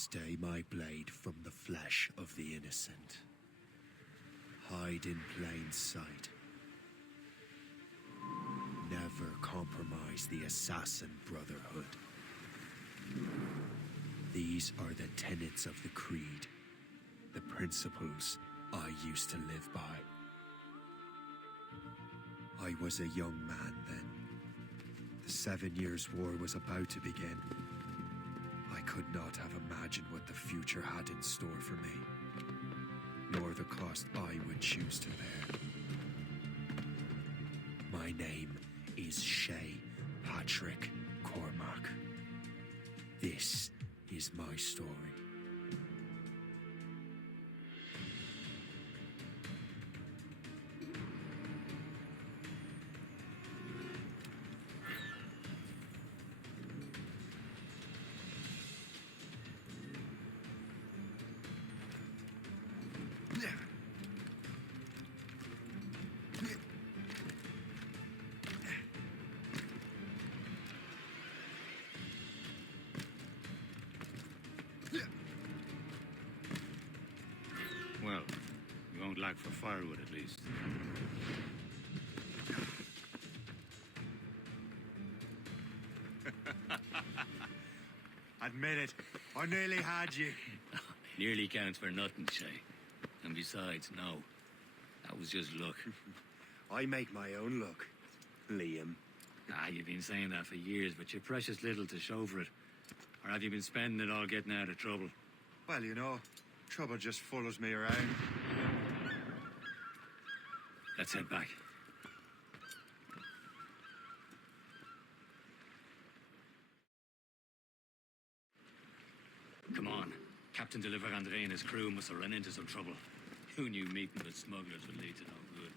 Stay my blade from the flesh of the innocent. Hide in plain sight. Never compromise the Assassin Brotherhood. These are the tenets of the Creed, the principles I used to live by. I was a young man then. The 7 Years' War was about to begin. I could not have imagined what the future had in store for me, nor the cost I would choose to bear. My name is Shay Patrick Cormac. This is my story. Well, you won't lack for firewood at least. Admit it, I nearly had you. Nearly counts for nothing, Shay. And besides, no. That was just luck. I make my own luck, Liam. You've been saying that for years, but you're precious little to show for it. Or have you been spending it all getting out of trouble? Well, you know, trouble just follows me around. Let's head back. Come on. Captain de Liverandre and his crew must have run into some trouble. Who knew meeting with smugglers would lead to no good?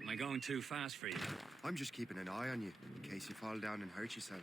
Am I going too fast for you? I'm just keeping an eye on you, in case you fall down and hurt yourself.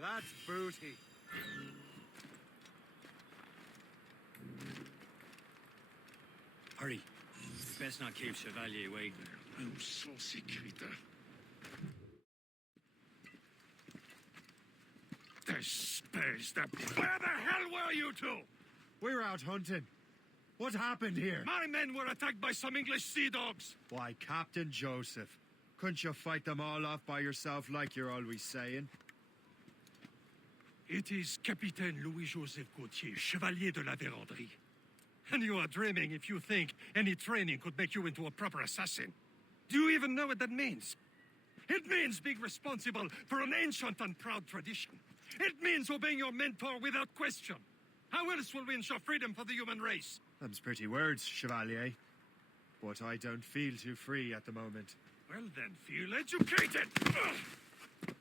that's booty. Hurry. Best not keep Chevalier waiting. You saucy creature. Despise them. Where the hell were you two? We're out hunting. What happened here? My men were attacked by some English sea dogs. Why, Captain Joseph. Couldn't you fight them all off by yourself like you're always saying? It is Capitaine Louis-Joseph Gauthier, Chevalier de la Vérendrye. And you are dreaming if you think any training could make you into a proper assassin. Do you even know what that means? It means being responsible for an ancient and proud tradition. It means obeying your mentor without question. How else will we ensure freedom for the human race? Them's pretty words, Chevalier. But I don't feel too free at the moment. Well then, feel educated! Ugh.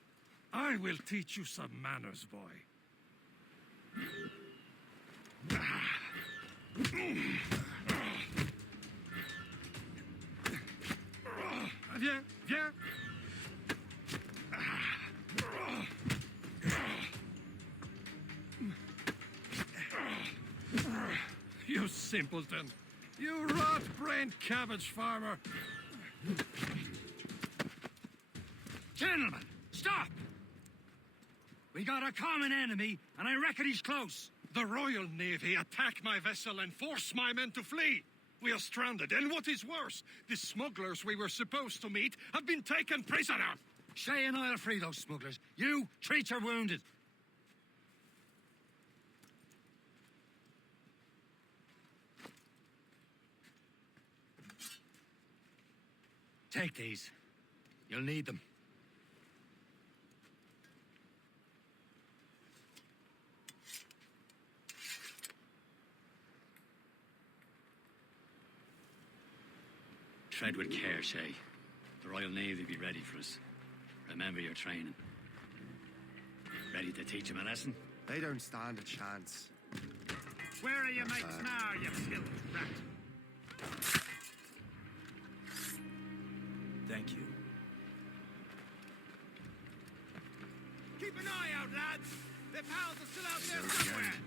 I will teach you some manners, boy. Viens, viens! You simpleton! You rot-brained cabbage farmer! Gentlemen, stop! We got a common enemy, and I reckon he's close. The Royal Navy attacked my vessel and forced my men to flee. We are stranded, and what is worse, the smugglers we were supposed to meet have been taken prisoner. Shay and I'll free those smugglers. You, treat your wounded. Take these. You'll need them. Tread with care, Shay. The Royal Navy be ready for us. Remember your training. Ready to teach them a lesson? They don't stand a chance. Where are your mates now, you filthy rat? Thank you. Keep an eye out, lads! Their pals are still out there So somewhere! again.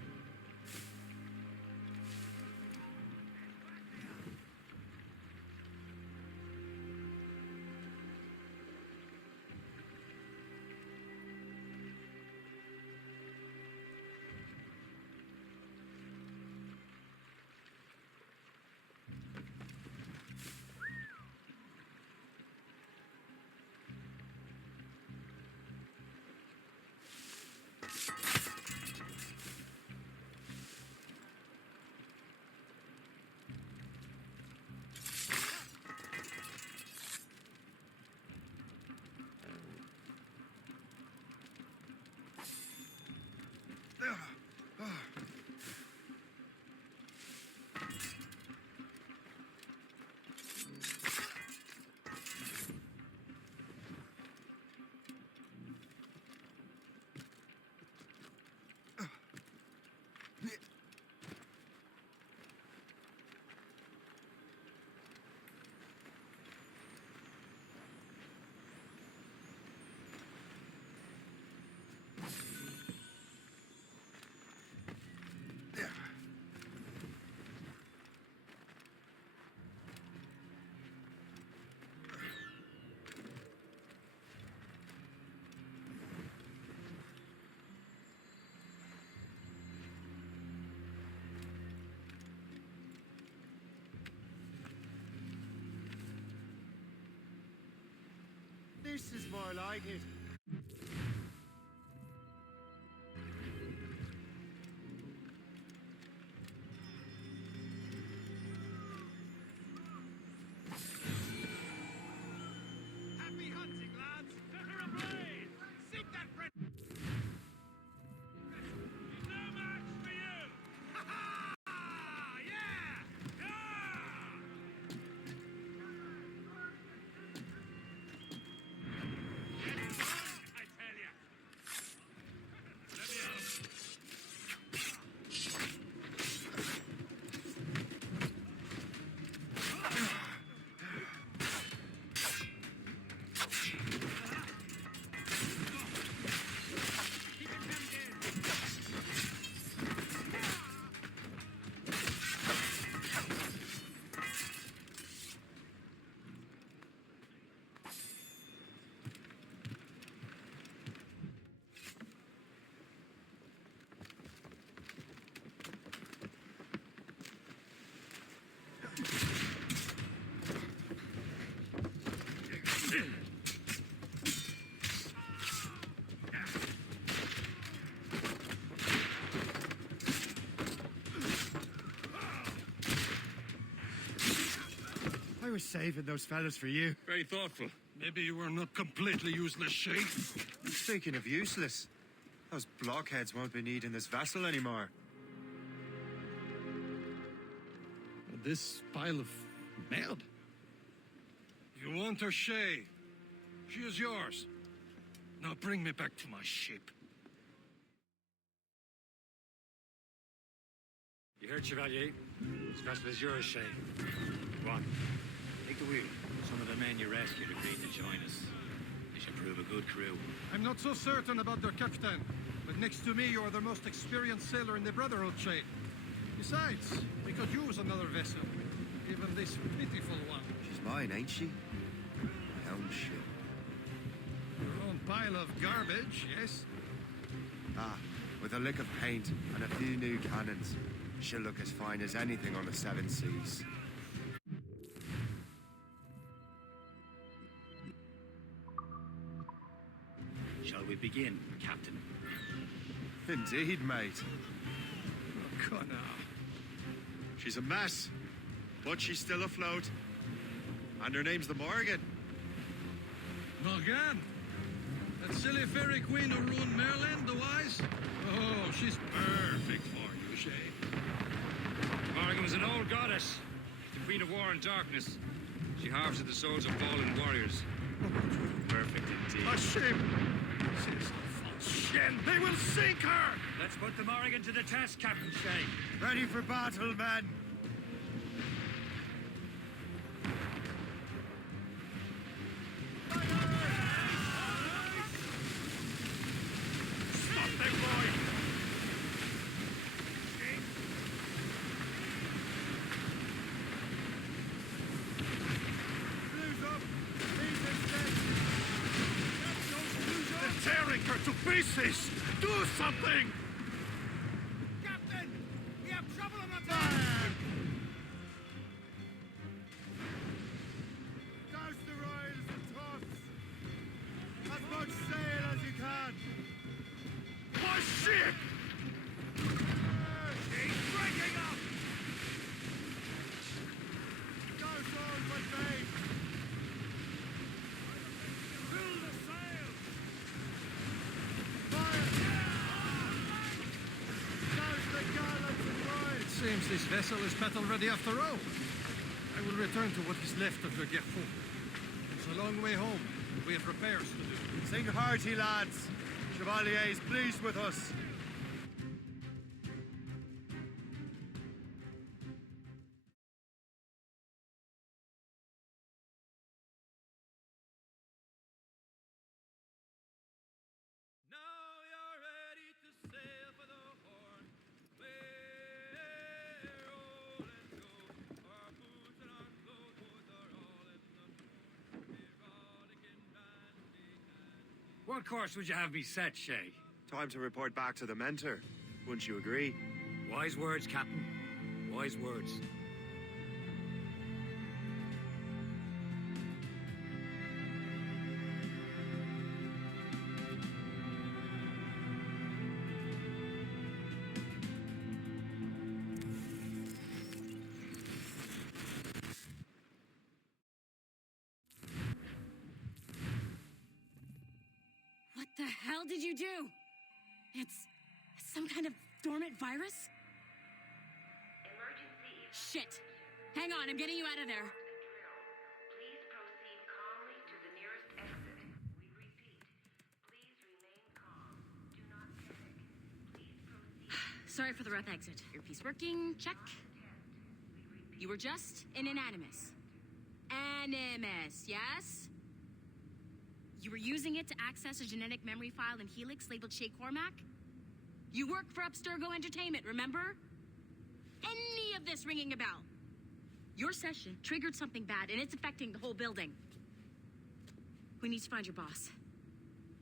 This is more like it. Happy hunting, lads! Better ablaze! Seek that friend! No match for you! Ha ha! Yeah! Yeah! I was saving those fellas for you. Very thoughtful. Maybe you were not completely useless, Shay. Speaking of useless, those blockheads won't be needing this vessel anymore. This pile of merde? You want her, Shay? She is yours. Now bring me back to my ship. You heard, Chevalier? This vessel is yours, Shay. Go on. Take the wheel. Some of the men you rescued agreed to join us. They should prove a good crew. I'm not so certain about their captain, but next to me you are the most experienced sailor in the Brotherhood, Shay. Besides, we could use another vessel, even this pitiful one. She's mine, ain't she? My own ship. Your own pile of garbage, yes? Ah, with a lick of paint and a few new cannons. She'll look as fine as anything on the seven seas. Shall we begin, Captain? Indeed, mate. Come now. She's a mess, but she's still afloat. And her name's the Morgan. Morgan? That silly fairy queen who ruined Merlin, the wise? Oh, she's perfect for you, Shay. Morgan was an old goddess, the queen of war and darkness. She harvested the souls of fallen warriors. Perfect indeed. A ship! This is a false shen. They will sink her! Let's put the Morrigan to the test, Captain Shay. Ready for battle, men! Stop them, boy! They're tearing her to pieces! Do something! Captain! We have trouble on the deck! Douse the royals and tops! As much sail as you can! My ship! He's breaking up! Douse all but main! Fill the sails! Fire! Douse the gallants and royals! It seems this vessel is battle ready after all. I will return to what is left of the Gerfaut. It's a long way home. We have repairs to do. Sing hearty, lads! Chevalier is pleased with us. Now you're ready to sail for the Horn. We're all and go. Our boots and our clothes are all in the erotic and dandy. What course would you have me set, Shay? Time to report back to the mentor. Wouldn't you agree? Wise words, Captain. Wise words. What the hell did you do? It's some kind of dormant virus? Shit! Hang on, I'm getting you out of there. Please proceed calmly to the nearest exit. We repeat, please remain calm. Do not panic. Please proceed. Sorry for the rough exit. Earpiece working, check. You were just in an Animus. Animus, yes? You were using it to access a genetic memory file in Helix labeled Shay Cormac? You work for Abstergo Entertainment, remember? Any of this ringing a bell? Your session triggered something bad, and it's affecting the whole building. We need to find your boss.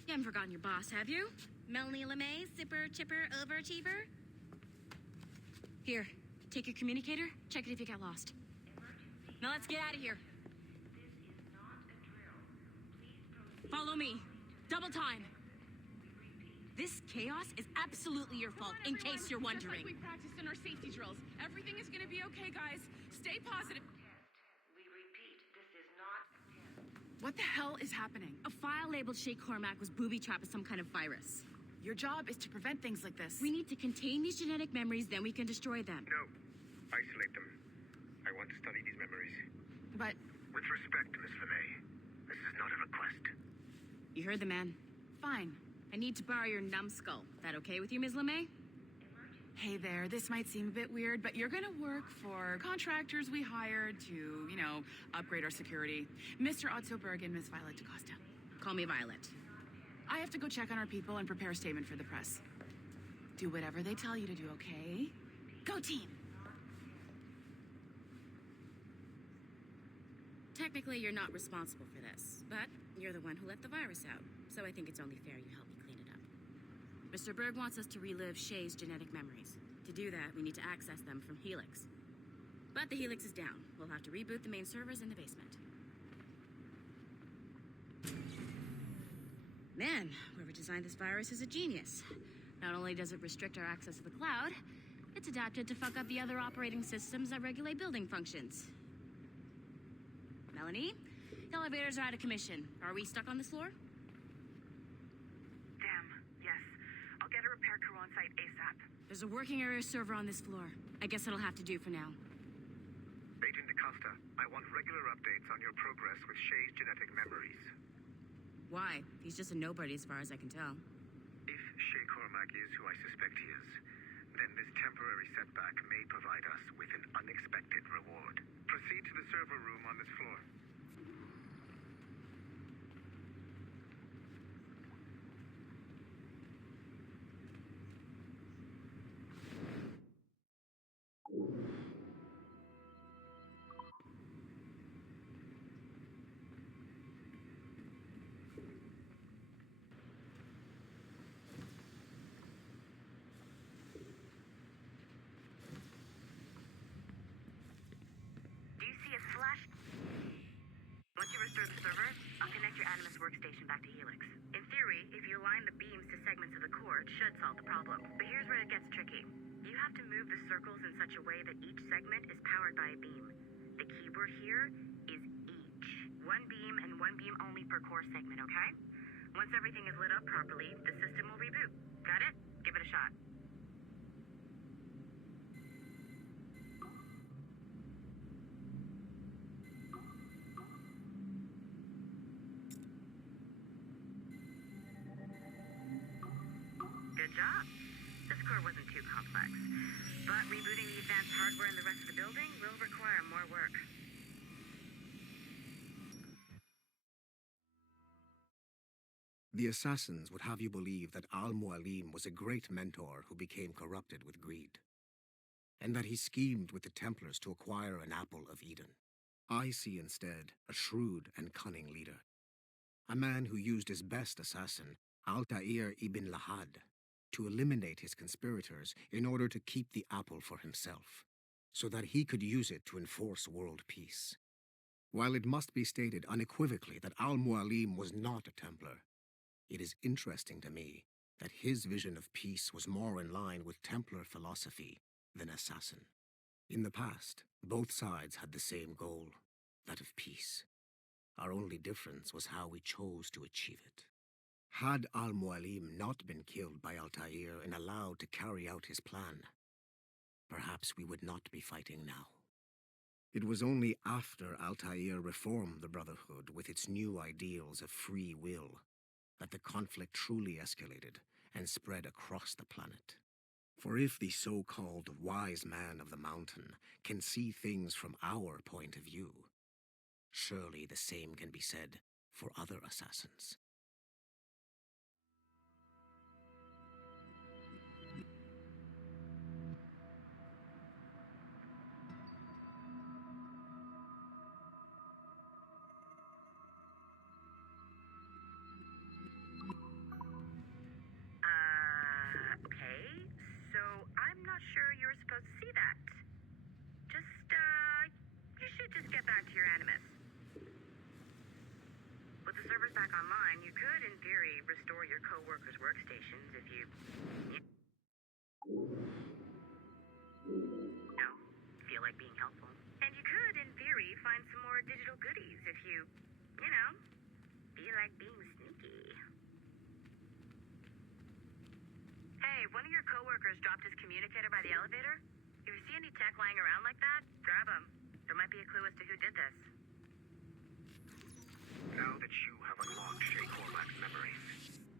You haven't forgotten your boss, have you? Melanie LeMay, zipper, chipper, overachiever? Here, take your communicator, check it if you got lost. Now let's get out of here. This is not a drill. Please proceed. Follow me. Double time. This chaos is absolutely your fault, in case you're wondering. Just like we practiced in our safety drills. Everything is gonna be okay, guys. Stay positive. Test. We repeat, What the hell is happening? A file labeled Shay Cormac was booby-trapped with some kind of virus. Your job is to prevent things like this. We need to contain these genetic memories, then we can destroy them. No. Isolate them. I want to study these memories. But With respect, Miss LeMay, this is not a request. You heard the man. fine. I need to borrow your numbskull. That okay with you, Ms. LeMay? Hey there, this might seem a bit weird, but you're gonna work for contractors we hired to, upgrade our security. Mr. Otto Berg and Miss Violet DaCosta. Call me Violet. I have to go check on our people and prepare a statement for the press. Do whatever they tell you to do, okay? Go team! Technically, you're not responsible for this, but you're the one who let the virus out, so I think it's only fair you help me clean it up. Mr. Berg wants us to relive Shay's genetic memories. To do that, we need to access them from Helix. But the Helix is down. We'll have to reboot the main servers in the basement. Man, whoever designed this virus is a genius. Not only does it restrict our access to the cloud, it's adapted to fuck up the other operating systems that regulate building functions. Melanie, the elevators are out of commission. Are we stuck on this floor? Damn, yes. I'll get a repair crew on site ASAP. There's a working area server on this floor. I guess it'll have to do for now. Agent DaCosta, I want regular updates on your progress with Shay's genetic memories. Why? He's just a nobody as far as I can tell. If Shay Cormac is who I suspect he is, then this temporary setback may provide us with an unexpected reward. Proceed to the server room on this floor. Do you see a flash? Once you restore the server, I'll connect your Animus workstation back to Helix. In theory, if you align the beams to segments of the core, it should solve the problem. But here's where it gets tricky. You have to move the circles in such a way that each segment is powered by a beam. The keyword here is each. One beam and one beam only per core segment, okay? Once everything is lit up properly, the system will reboot. Got it? Give it a shot. Good job. This core wasn't too complex. But rebooting the advanced hardware in the rest of the building will require more work. The assassins would have you believe that Al-Mualim was a great mentor who became corrupted with greed, and that he schemed with the Templars to acquire an apple of Eden. I see instead a shrewd and cunning leader, a man who used his best assassin, Altair ibn Lahad, to eliminate his conspirators in order to keep the apple for himself, so that he could use it to enforce world peace. While it must be stated unequivocally that Al-Mualim was not a Templar, it is interesting to me that his vision of peace was more in line with Templar philosophy than assassin. In the past, both sides had the same goal, that of peace. Our only difference was how we chose to achieve it. Had Al-Mualim not been killed by Altair and allowed to carry out his plan, perhaps we would not be fighting now. It was only after Altair reformed the Brotherhood with its new ideals of free will that the conflict truly escalated and spread across the planet. For if the so-called wise man of the mountain can see things from our point of view, surely the same can be said for other assassins. Okay. So I'm not sure you were supposed to see that. You should just get back to your Animus. With the servers back online, you could, in theory, restore your co-workers' workstations if you feel like being helpful. And you could, in theory, find some more digital goodies if you You know, be like being sneaky. Hey, one of your coworkers dropped his communicator by the elevator. If you see any tech lying around like that, grab him. There might be a clue as to who did this. Now that you have unlocked Shay Cormac's memories,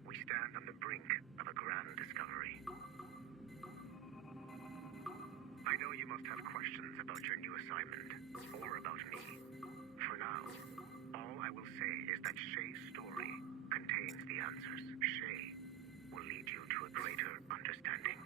we stand on the brink of a grand discovery. I know you must have questions about your new assignment, or about me. For now, all I will say is that Shay's story contains the answers. Shay will lead you to a greater understanding.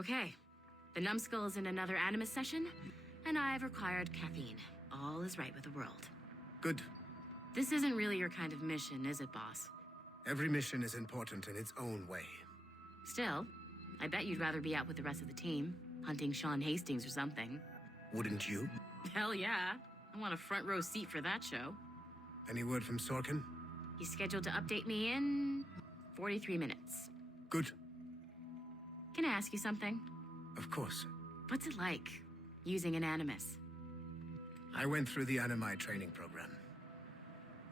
Okay, the numbskull is in another Animus session, and I've required caffeine. All is right with the world. Good. This isn't really your kind of mission, is it, boss? Every mission is important in its own way. Still, I bet you'd rather be out with the rest of the team, hunting Sean Hastings or something. Wouldn't you? Hell yeah. I want a front row seat for that show. Any word from Sorkin? He's scheduled to update me in 43 minutes. Good. Can I ask you something? Of course. What's it like, using an Animus? I went through the Animi training program.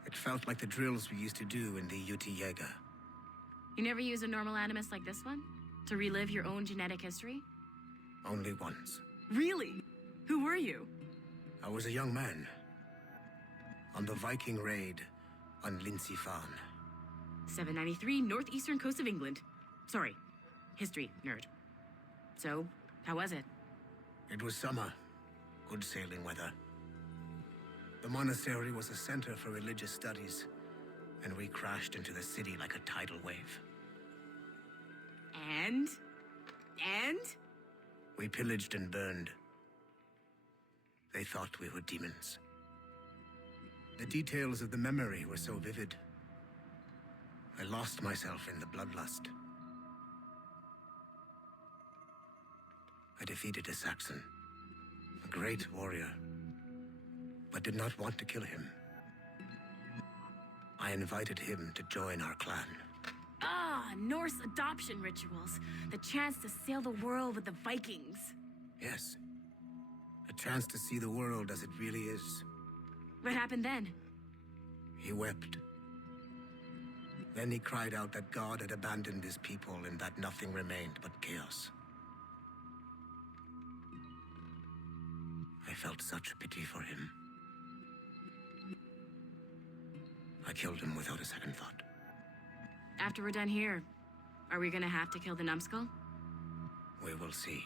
It felt like the drills we used to do in the UT Jaeger. You never use a normal Animus like this one? To relive your own genetic history? Only once. Really? Who were you? I was a young man. On the Viking raid on Lindsey Farm. 793, northeastern coast of England. Sorry, history nerd. So, how was it? It was summer. Good sailing weather. The monastery was a center for religious studies, and we crashed into the city like a tidal wave. And? We pillaged and burned. They thought we were demons. The details of the memory were so vivid. I lost myself in the bloodlust. I defeated a Saxon, a great warrior, but did not want to kill him. I invited him to join our clan. Ah, Norse adoption rituals. The chance to sail the world with the Vikings. Yes. A chance to see the world as it really is. What happened then? He wept. Then he cried out that God had abandoned his people and that nothing remained but chaos. I felt such pity for him. I killed him without a second thought. After we're done here, are we gonna have to kill the numbskull? We will see.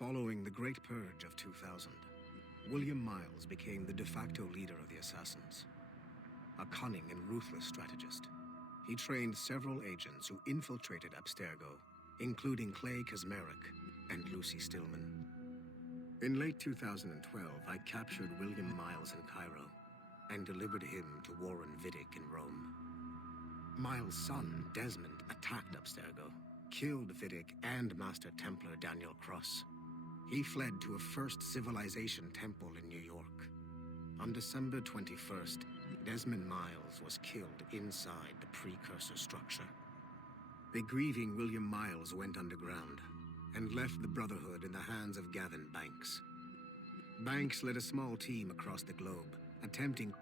Following the Great Purge of 2000, William Miles became the de facto leader of the Assassins. A cunning and ruthless strategist, he trained several agents who infiltrated Abstergo, including Clay Kazmarek and Lucy Stillman. In late 2012, I captured William Miles in Cairo and delivered him to Warren Vidic in Rome. Miles' son, Desmond, attacked Abstergo, killed Vidic and Master Templar Daniel Cross. He fled to a First Civilization temple in New York. On December 21st, Desmond Miles was killed inside the precursor structure. The grieving William Miles went underground and left the Brotherhood in the hands of Gavin Banks. Banks led a small team across the globe, attempting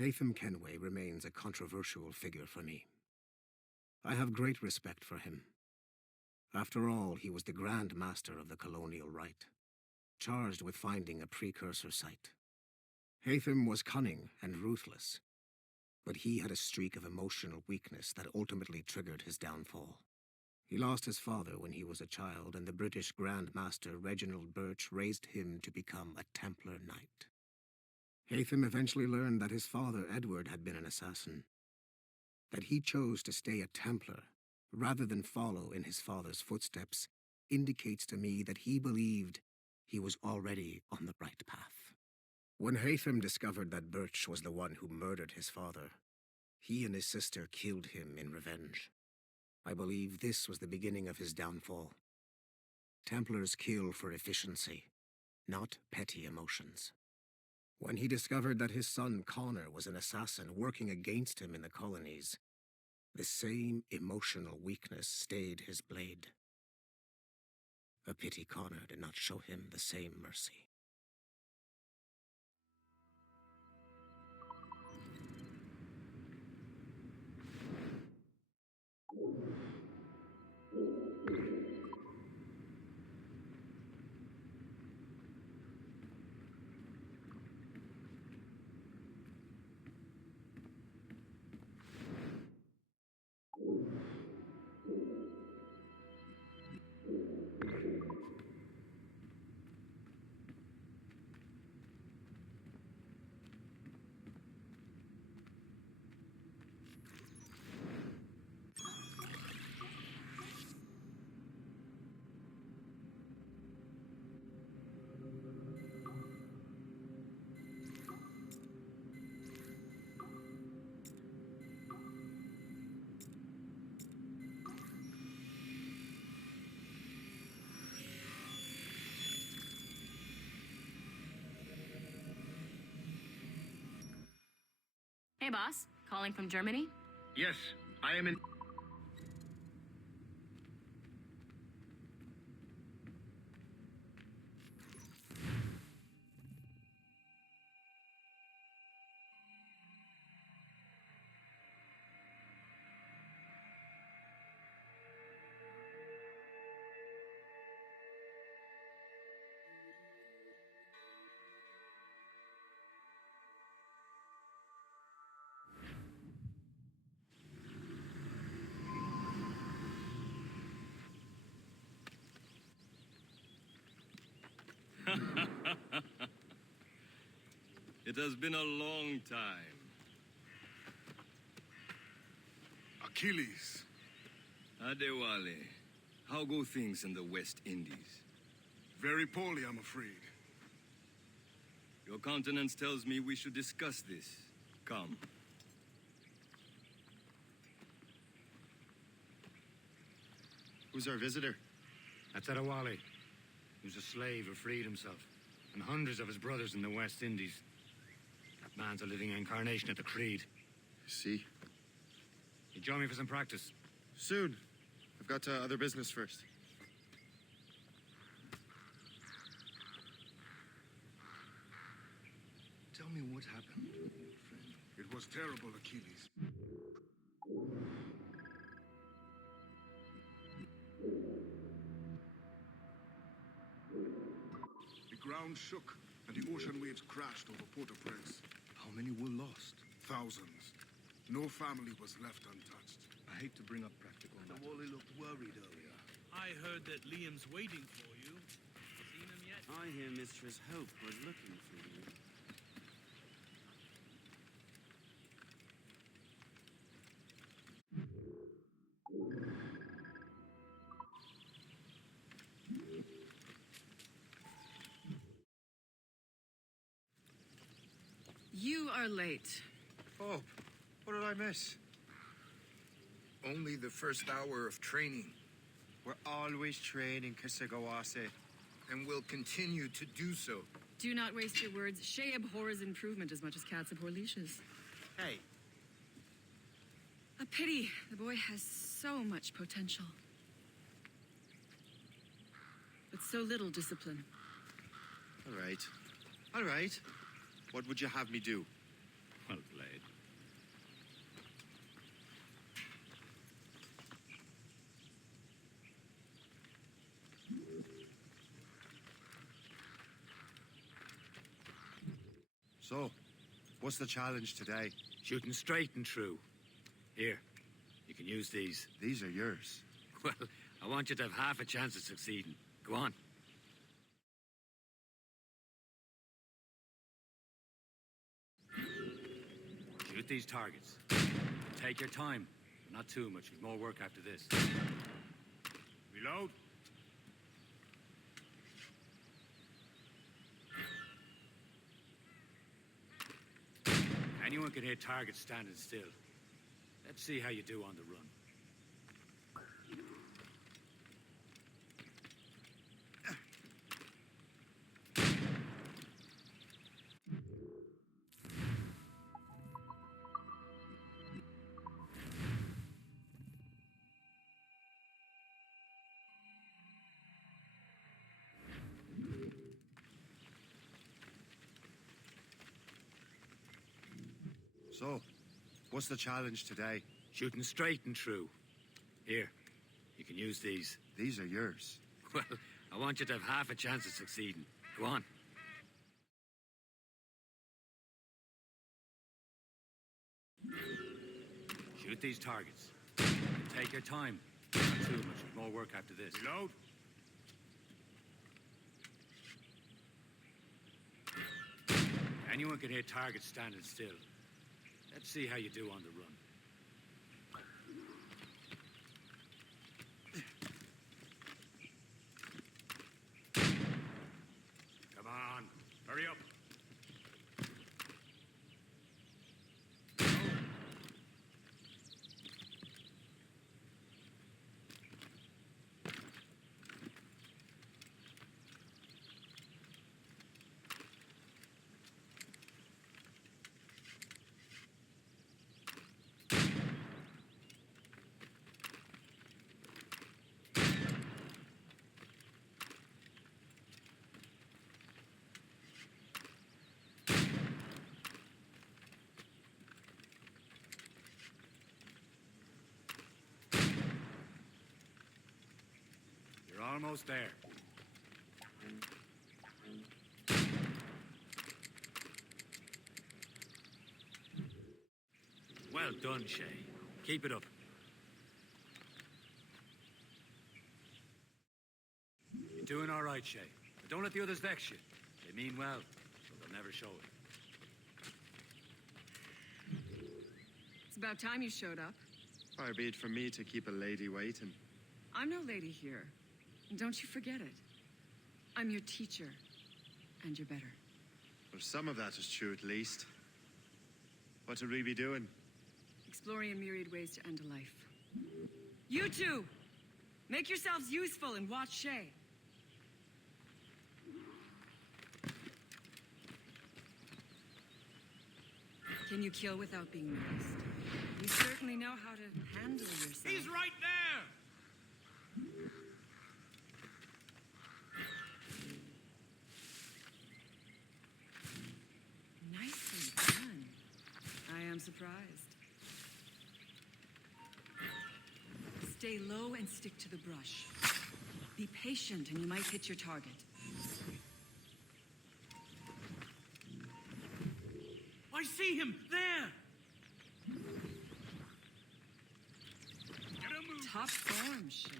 Haytham Kenway remains a controversial figure for me. I have great respect for him. After all, he was the Grand Master of the Colonial Rite, charged with finding a precursor site. Haytham was cunning and ruthless, but he had a streak of emotional weakness that ultimately triggered his downfall. He lost his father when he was a child, and the British Grand Master Reginald Birch raised him to become a Templar Knight. Haytham eventually learned that his father, Edward, had been an assassin. That he chose to stay a Templar, rather than follow in his father's footsteps, indicates to me that he believed he was already on the right path. When Haytham discovered that Birch was the one who murdered his father, he and his sister killed him in revenge. I believe this was the beginning of his downfall. Templars kill for efficiency, not petty emotions. When he discovered that his son Connor was an assassin working against him in the colonies, the same emotional weakness stayed his blade. A pity Connor did not show him the same mercy. Hey, boss. Calling from Germany? Yes, I am in... It has been a long time. Achilles. Adewale, how go things in the West Indies? Very poorly, I'm afraid. Your countenance tells me we should discuss this. Come. Who's our visitor? That's Adewale. He was a slave who freed himself, and hundreds of his brothers in the West Indies. That man's a living incarnation of the Creed. See? You join me for some practice? Soon. I've got other business first. Tell me what happened, friend. It was terrible, Achilles. The ground shook, and the ocean waves crashed over Port-au-Prince. How many were lost? Thousands. No family was left untouched. I hate to bring up practical matters. Wally looked worried earlier. I heard that Liam's waiting for you. Seen him yet? I hear Mistress Hope was looking for you. You are late. Oh, what did I miss? Only the first hour of training. We're always training, Kisagawase. And will continue to do so. Do not waste your words. Shay abhors improvement as much as cats abhor leashes. Hey. A pity. The boy has so much potential. But so little discipline. All right. All right. What would you have me do? Well played. So, what's the challenge today? Shooting straight and true. Here, you can use these. These are yours. Well, I want you to have half a chance of succeeding. Go on. Shoot these targets. Take your time. Not too much. We've more work after this. Reload. Anyone can hit targets standing still. Let's see how you do on the run. So, what's the challenge today? Shooting straight and true. Here, you can use these. These are yours. Well, I want you to have half a chance of succeeding. Go on. Shoot these targets. Take your time. Not too much. We've more work after this. Reload. Anyone can hit targets standing still. Let's see how you do on the run. Come on, hurry up. You're almost there. Well done, Shay. Keep it up. You're doing all right, Shay. But don't let the others vex you. They mean well, but they'll never show it. It's about time you showed up. Far be it from me to keep a lady waiting. I'm no lady here. And don't you forget it. I'm your teacher. And you're better. Well, some of that is true at least. What would we be doing? Exploring a myriad ways to end a life. You two! Make yourselves useful and watch Shay. Can you kill without being noticed? You certainly know how to handle yourself. He's right there! Nicely done. I am surprised. Stay low and stick to the brush. Be patient and you might hit your target. I see him! There! Top form, Shay.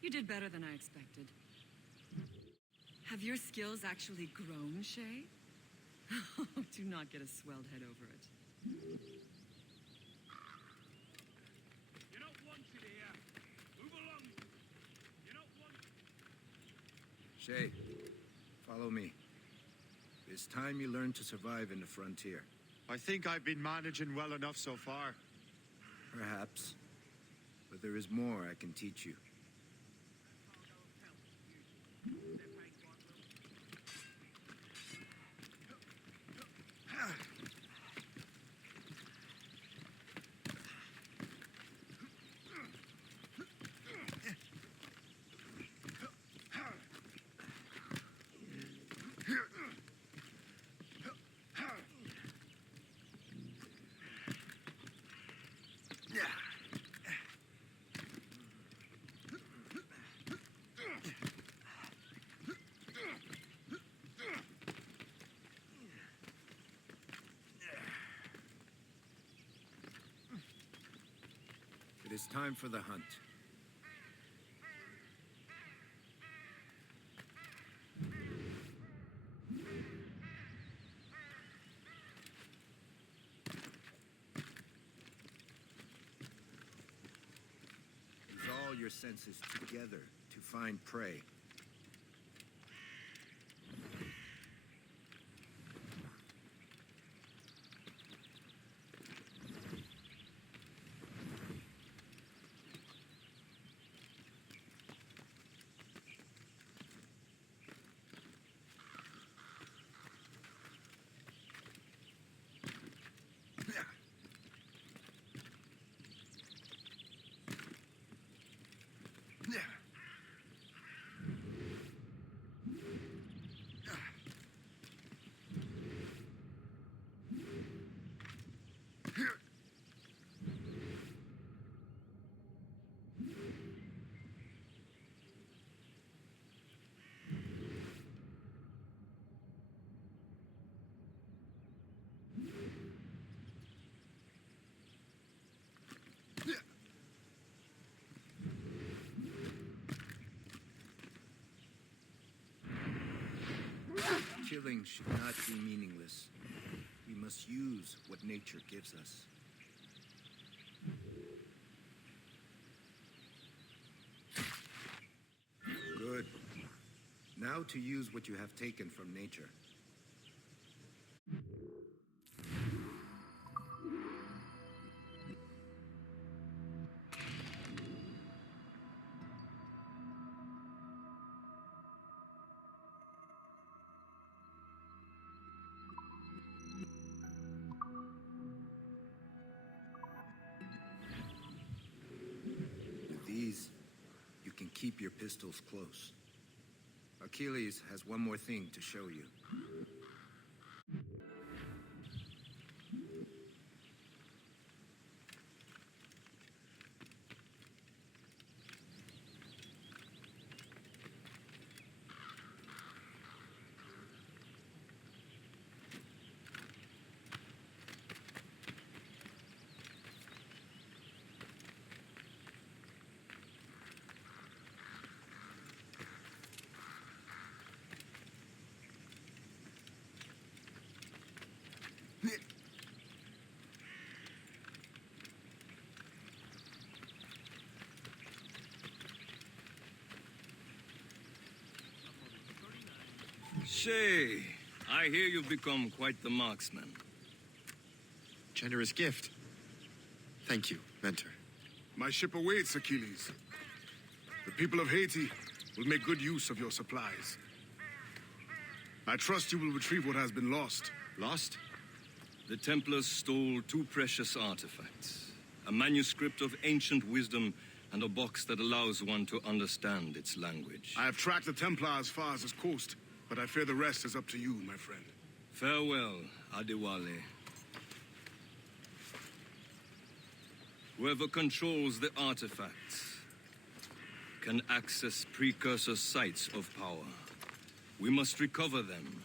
You did better than I expected. Have your skills actually grown, Shay? Do not get a swelled head over it. You don't want it here. Move along. You don't want Shay, follow me. It's time you learn to survive in the frontier. I think I've been managing well enough so far. Perhaps. But there is more I can teach you. is time for the hunt. Use all your senses together to find prey. Killing should not be meaningless. We must use what nature gives us. Good. Now to use what you have taken from nature. With these, you can keep your pistols close. Achilles has one more thing to show you. Shay, I hear you've become quite the marksman. Generous gift. Thank you, Mentor. My ship awaits, Achilles. The people of Haiti will make good use of your supplies. I trust you will retrieve what has been lost. Lost? The Templars stole two precious artifacts. A manuscript of ancient wisdom and a box that allows one to understand its language. I have tracked the Templar as far as this coast, but I fear the rest is up to you, my friend. Farewell, Adewale. Whoever controls the artifacts can access precursor sites of power. We must recover them,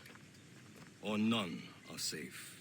or none are safe.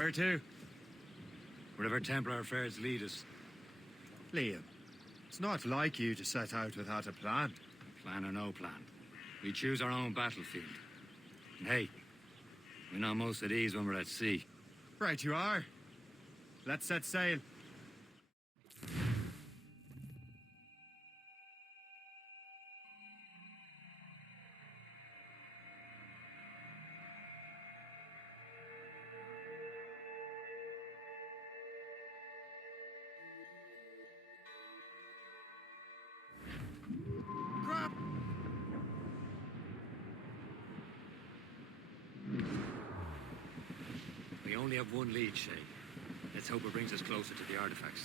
Where to? Wherever Templar affairs lead us. Liam, it's not like you to set out without a plan. Plan or no plan. We choose our own battlefield. And hey, we know most at ease when we're at sea. Right you are. Let's set sail. Crap! We only have one lead, Shay. Let's hope it brings us closer to the artifacts.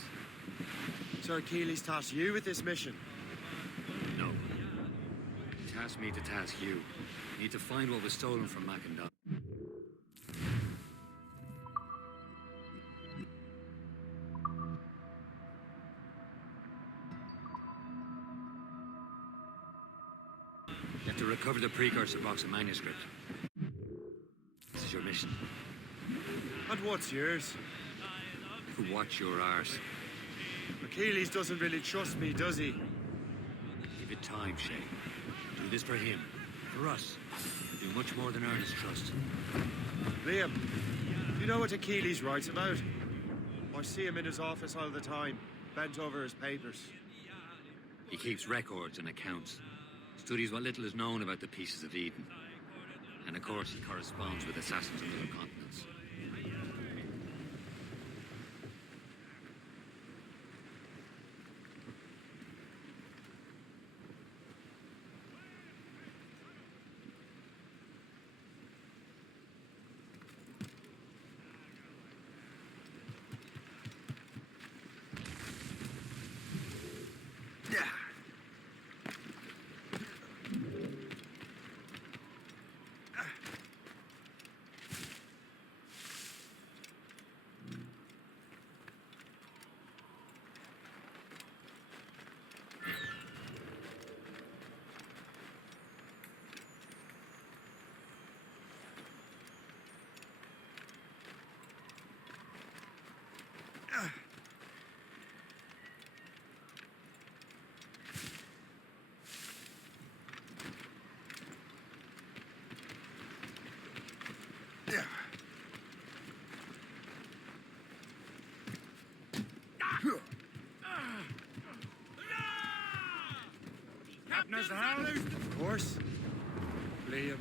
Sir Achilles tasked you with this mission. No. Task me to task you. Need to find what was stolen from Macandon. You have to recover the precursor box of manuscript. This is your mission. And what's yours? Watch your arse. Achilles doesn't really trust me, does he? Give it time, Shay. Do this for him. For us. Do much more than earn his trust. Liam, do you know what Achilles writes about? I see him in his office all the time, bent over his papers. He keeps records and accounts. Studies what little is known about the pieces of Eden. And of course, he corresponds with assassins on other continents. Captain's Of course. Liam,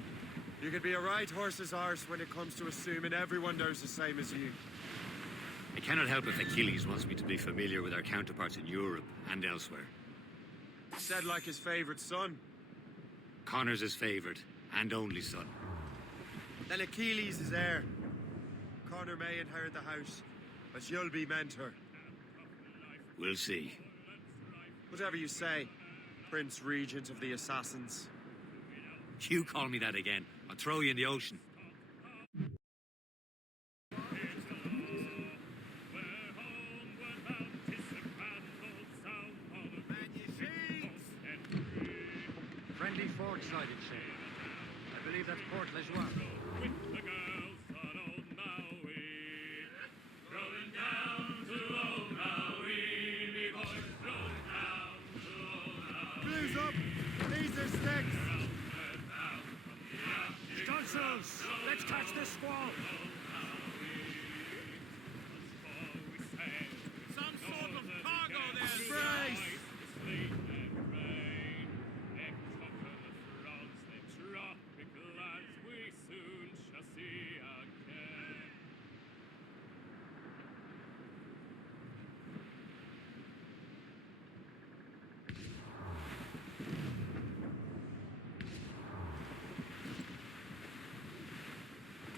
you could be a right horse's arse when it comes to assuming everyone knows the same as you. I cannot help if Achilles wants me to be familiar with our counterparts in Europe and elsewhere. Said like his favorite son. Connor's his favorite and only son. Then Achilles is heir. Connor may inherit the house, but you'll be mentor. We'll see. Whatever you say, Prince Regent of the Assassins. You call me that again, I'll throw you in the ocean. Friendly fort sighted, Shay. I believe that's Port Lejeune. With the girls on old Maui, rolling down to old Maui, me boys rolling down to old Maui. Blues up! These are sticks! Stunsails! Let's catch this squall! Some sort of cargo there! Brace!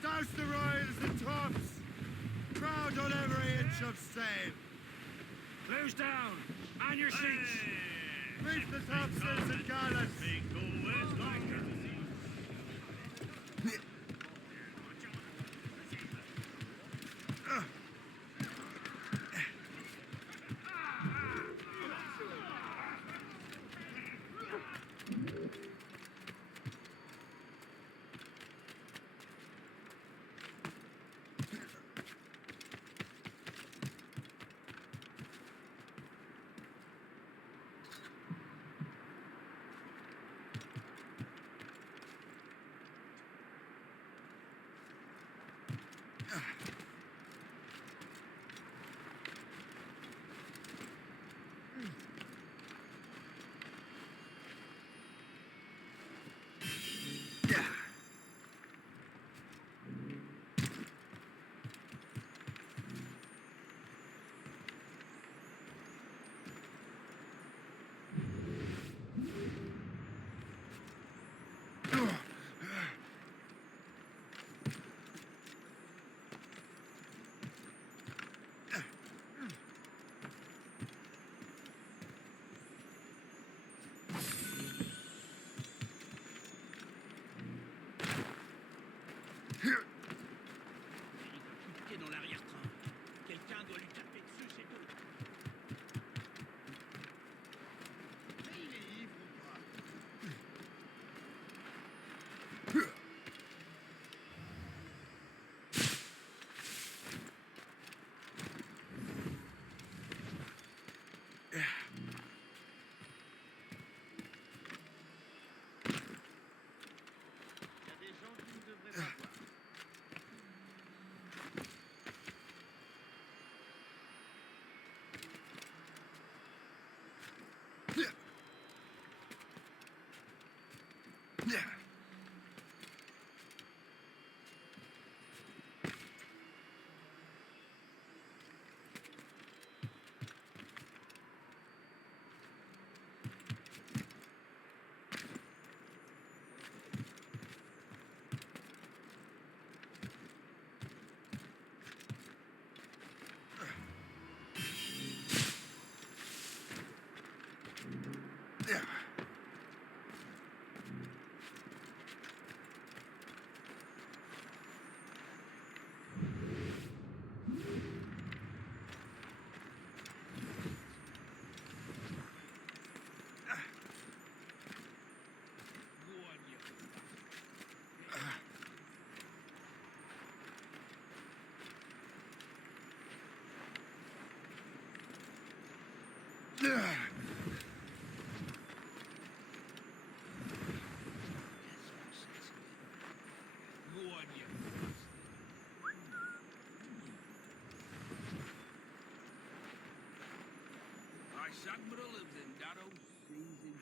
Douse the royals and tops! Crowd on every inch of sail! Close down! On your seats! Reef the topsails and gallants! Dans l'arrière-train. Quelqu'un doit lui taper dessus, c'est tout. Mais il est ivre ou pas? Il y a des gens qui ne devraient pas voir. Vice Admiral of the Dado sees in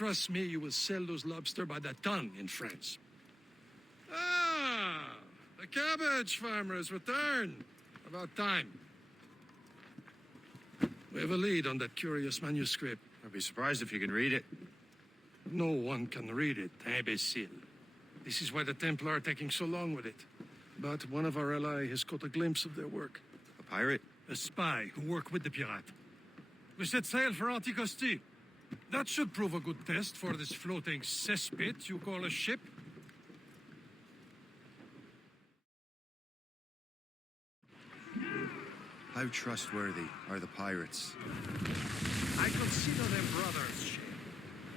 Trust me, you will sell those lobster by the ton in France. Ah, the cabbage farmer has returned. About time. We have a lead on that curious manuscript. I'd be surprised if you can read it. No one can read it, imbecile. This is why the Templar are taking so long with it. But one of our allies has caught a glimpse of their work. A pirate? A spy who worked with the pirate. We set sail for Anticosti. That should prove a good test for this floating cesspit you call a ship. How trustworthy are the pirates? I consider them brothers, Shay.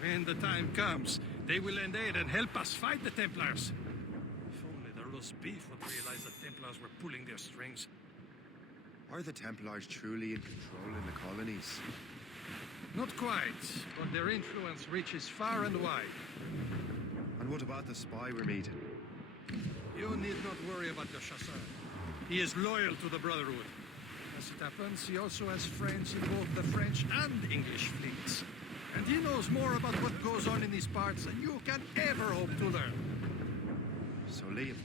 When the time comes, they will lend aid and help us fight the Templars. If only the roast beef would realize the Templars were pulling their strings. Are the Templars truly in control in the colonies? Not quite, but their influence reaches far and wide. And what about the spy we're meeting? You need not worry about the chasseur. He is loyal to the Brotherhood. As it happens, he also has friends in both the French and English fleets. And he knows more about what goes on in these parts than you can ever hope to learn. So, Liam,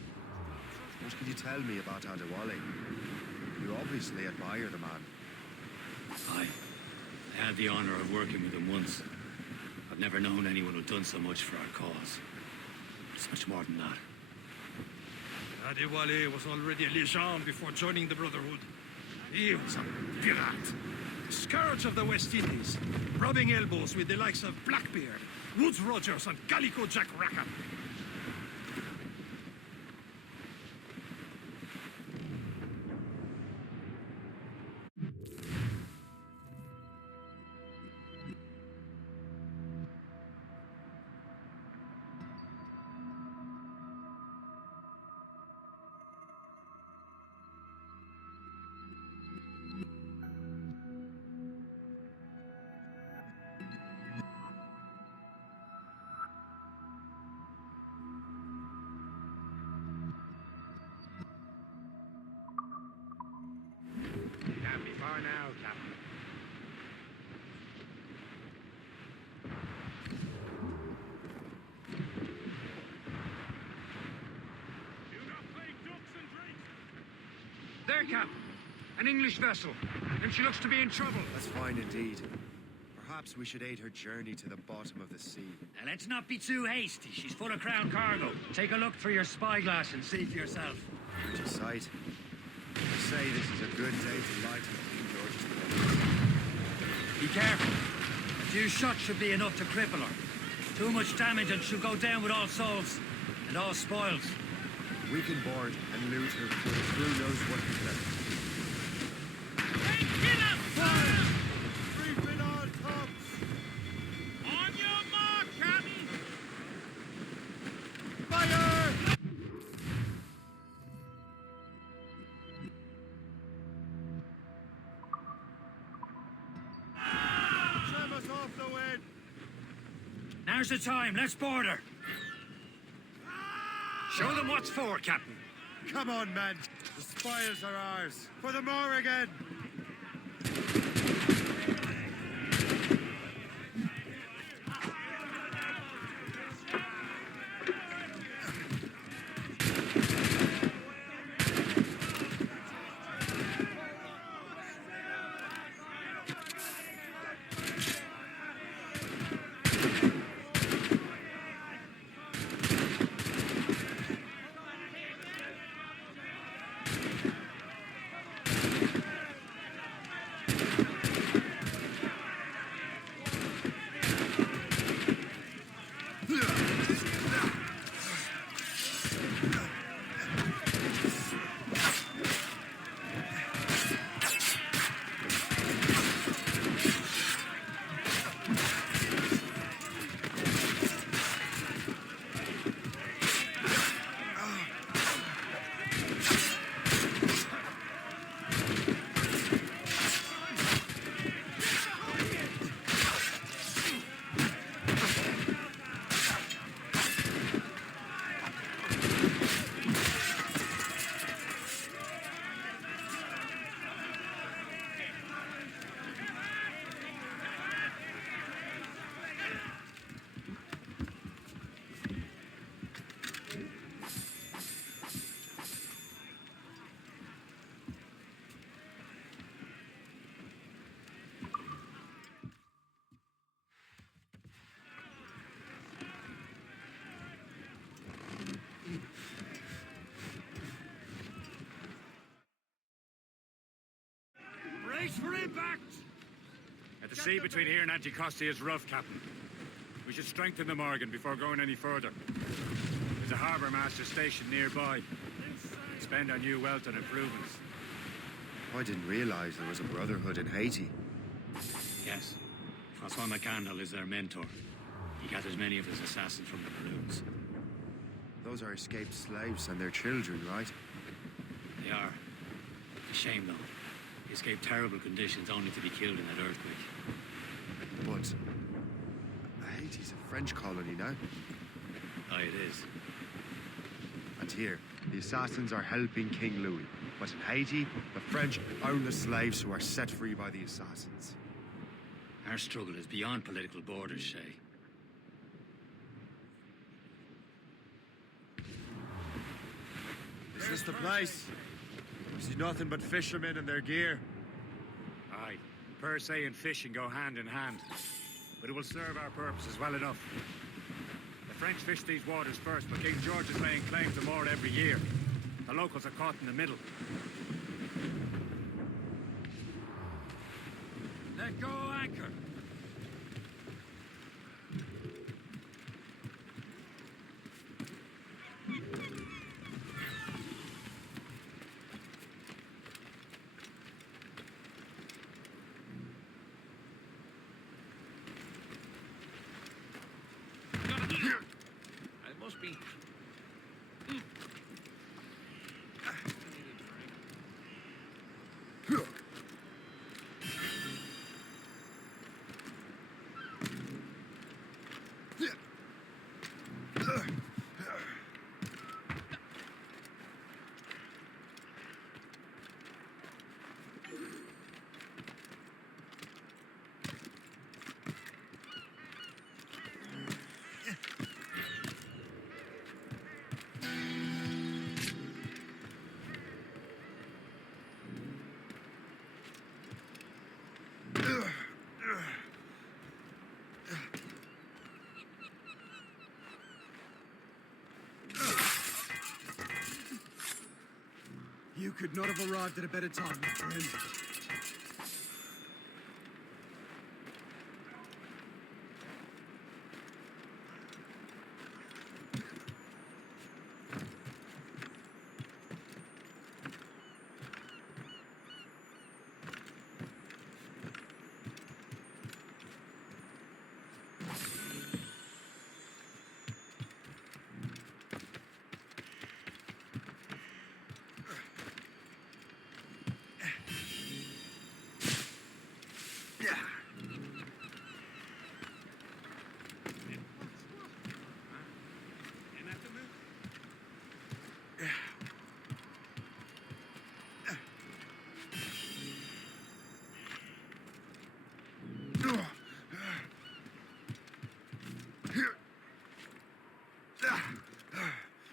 what can you tell me about Adewale? You obviously admire the man. I had the honor of working with him once. I've never known anyone who'd done so much for our cause. It's much more than that. Adewale was already a legend before joining the Brotherhood. He was a pirate. The scourge of the West Indies, rubbing elbows with the likes of Blackbeard, Woodes Rogers, and Calico Jack Rackham. are now, Captain. There, Cap. An English vessel. And she looks to be in trouble. That's fine indeed. Perhaps we should aid her journey to the bottom of the sea. Now, let's not be too hasty. She's full of crown cargo. Take a look through your spyglass and see for yourself. Pretty sight. I say this is a good day to light on King George's boat. Be careful. A few shots should be enough to cripple her. Too much damage and she'll go down with all souls and all spoils. We can board and loot her before the crew knows what is left. Reaping all tops! On your mark, Captain! Fire! Trim us off the wind! Now's the time. Let's board her. Show them what's for, Captain. Come on, men. The spoils are ours. For the Morrigan! Brace for impact! The sea between here and Anticosti is rough, Captain. We should strengthen the Morgan before going any further. There's a harbour master station nearby. Spend our new wealth on improvements. I didn't realize there was a brotherhood in Haiti. Yes. Francois McCandle is their mentor. He gathers many of his assassins from the balloons. Those are escaped slaves and their children, right? They are. A shame, though. They escaped terrible conditions only to be killed in that earthquake. But Haiti's a French colony now. Aye, it is. And here, the assassins are helping King Louis. But in Haiti, the French own the slaves who are set free by the assassins. Our struggle is beyond political borders, Shay. Is this the place? I see nothing but fishermen and their gear. Aye. Per se and fishing go hand in hand. But it will serve our purposes well enough. The French fish these waters first, but King George is laying claim to more every year. The locals are caught in the middle. Let go anchor. I must be. You could not have arrived at a better time, my friend.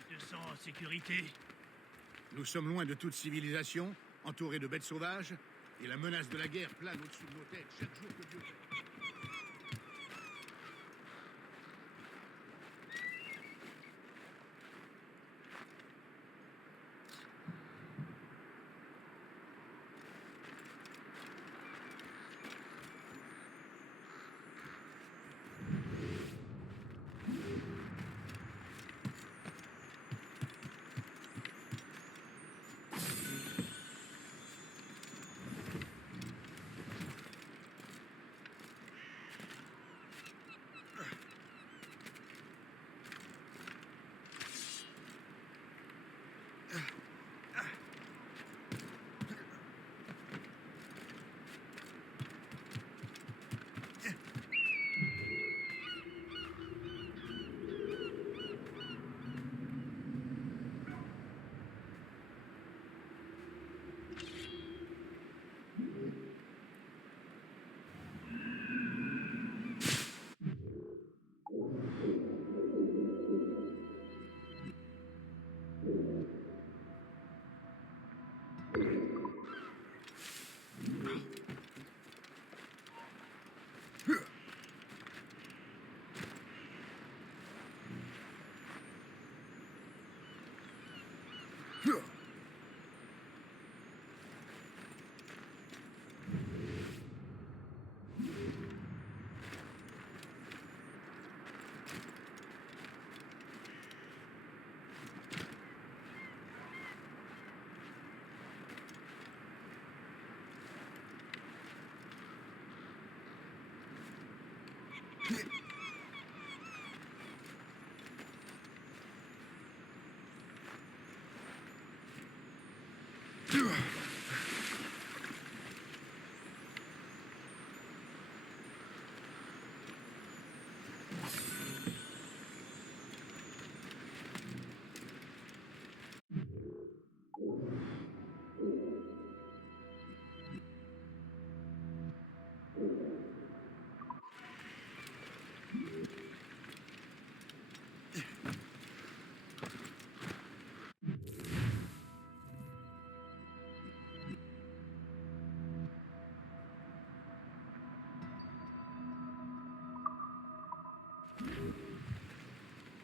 Tu te sens en sécurité? Nous sommes loin de toute civilisation, entourés de bêtes sauvages, et la menace de la guerre plane au-dessus de nos têtes chaque jour que Dieu fait.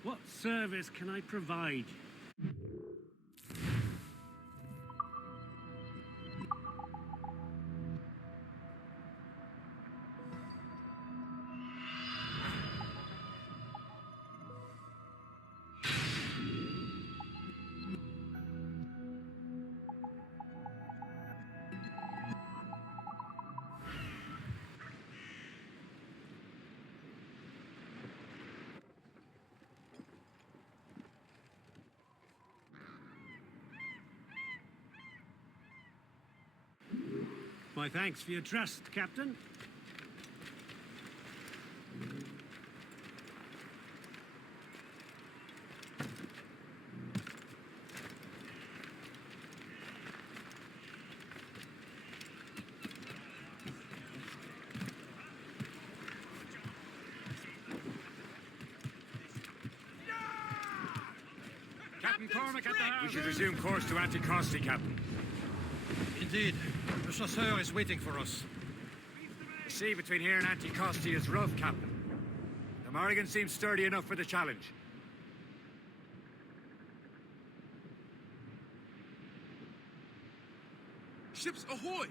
What service can I provide? My thanks for your trust, Captain. Captain Cormac at the helm. We should resume course to Anticosti, Captain. Indeed. The chasseur is waiting for us. The sea between here and Anticosti is rough, Captain. The Morrigan seems sturdy enough for the challenge. Ships ahoy!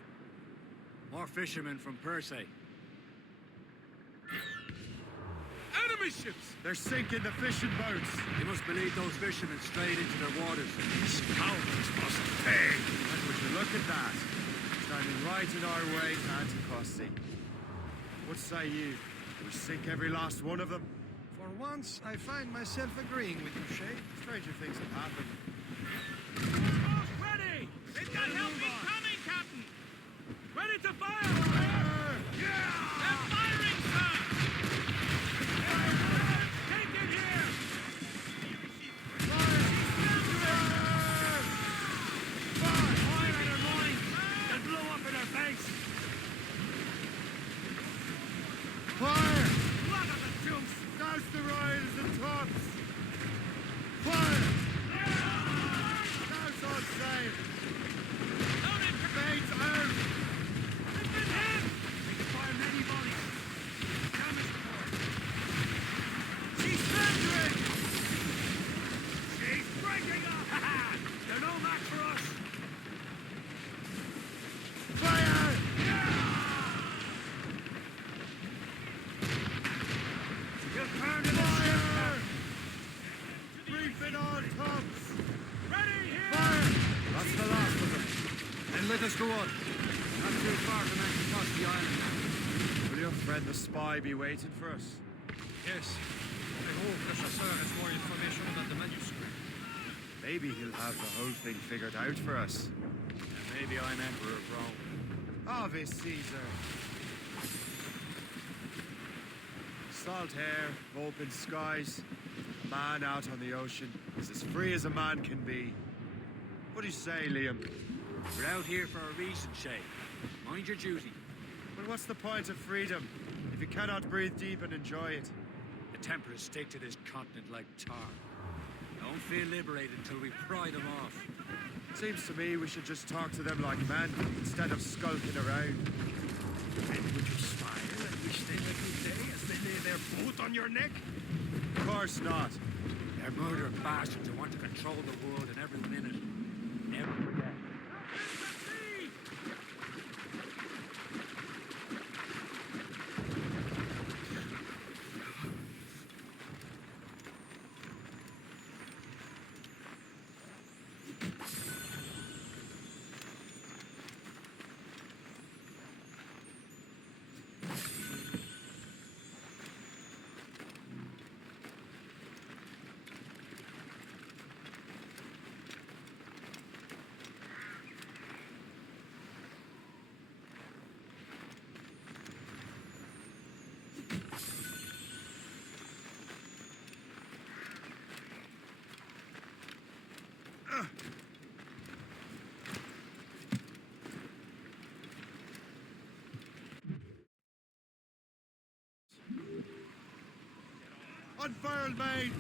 More fishermen from Persei. Enemy ships! They're sinking the fishing boats. They must lead those fishermen straight into their waters. Scoundrels must pay! And would you look at that? Standing right in our way to Anticosti. What say you? Do we sink every last one of them? For once, I find myself agreeing with you, Shay. Stranger things have happened. Ready! They've got help incoming, Captain! Ready to fire! Yeah! They're firing, sir! Take it here! Fire at our morning! They'll blow up in our face! Fire! Blood on the jumps! Douse the royals and tops! Fire! Douse on sail! Baits out! They've been hit! They can fire many volleys. Damage report. She's thundering! She's breaking up! They're no match for us! Fire! You'll turn to the Fire! Reefing on tops! Ready here! Fire! That's the last of them. Then let us go on. Not too far from Anticosti Island now. Will your friend the spy be waiting for us? Yes. I hope the chasseur has more information about the manuscript. Maybe he'll have the whole thing figured out for us. And maybe I'm Emperor of Rome. Ave Caesar. Salt air, open skies. A man out on the ocean is as free as a man can be. What do you say, Liam? We're out here for a reason, Shay. Mind your duty. Well, what's the point of freedom if you cannot breathe deep and enjoy it? The Templars stick to this continent like tar. Don't feel liberated until we pry them off. Seems to me we should just talk to them like men instead of skulking around. And would you smile and wish them a good day as they lay their boot on your neck? Of course not. They're murdering bastards who want to control the world and everyone in it. Never forget. Unfurled, mate!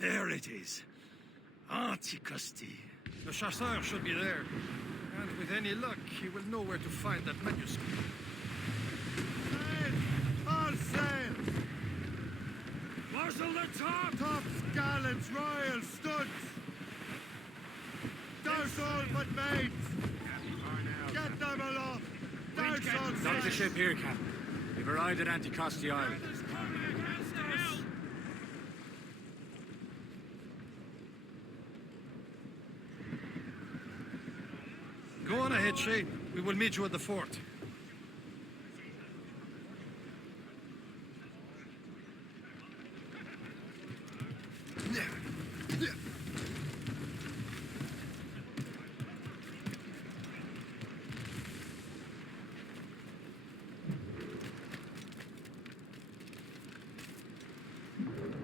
There it is. Anticosti. The chasseur should be there. And with any luck, he will know where to find that manuscript. Sail! All sail! Marshal the top! Tops, gallants, royals, studs! Douse all but mates! Get them aloft! Douse all Dock the sail! ship here, Captain. We've arrived at Anticosti Island. Go on ahead, Shay. We will meet you at the fort.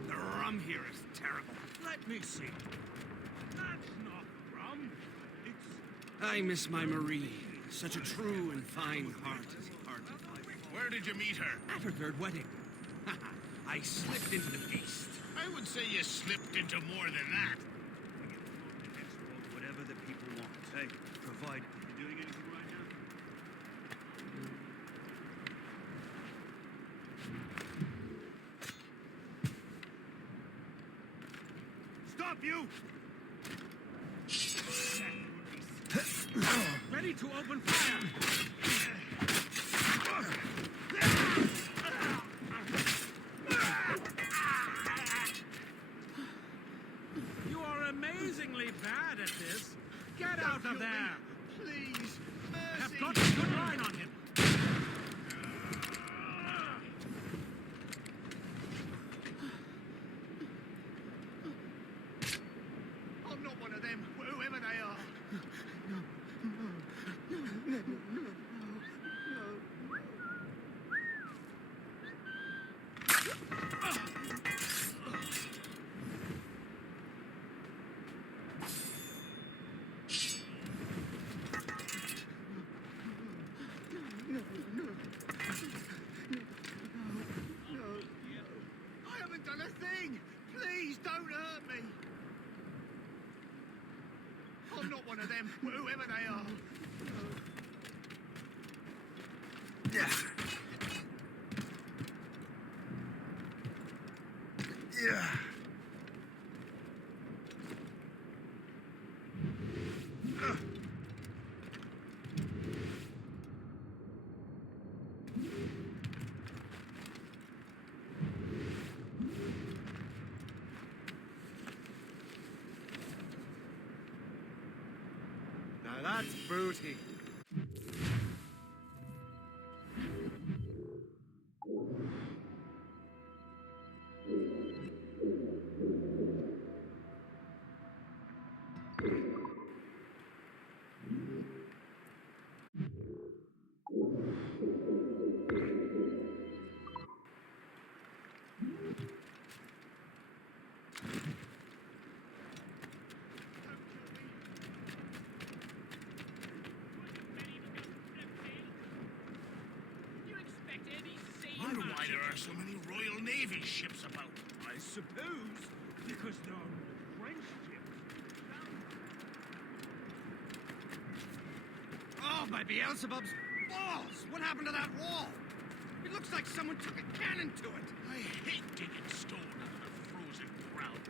The rum here is terrible. Let me see. That's not rum. I miss my Marine. Such a true and fine heart is hard to find. Where did you meet her? At her third wedding. I slipped into the feast. I would say you slipped into more than that. Whatever the people want. Hey, provide. You doing anything right now? Stop you! Ready to open fire! You are amazingly bad at this. Get out of there! Please, I have mercy. got a good line on him. I'm not one of them, whoever they are. I haven't done a thing. Please don't hurt me. I'm not one of them, whoever they are. Yeah. Yeah. Now that's booty. Wonder why there are so many Royal Navy ships about. I suppose because there are French ships. Oh, by Beelzebub's balls! What happened to that wall? It looks like someone took a cannon to it. I hate digging stone out of the frozen ground.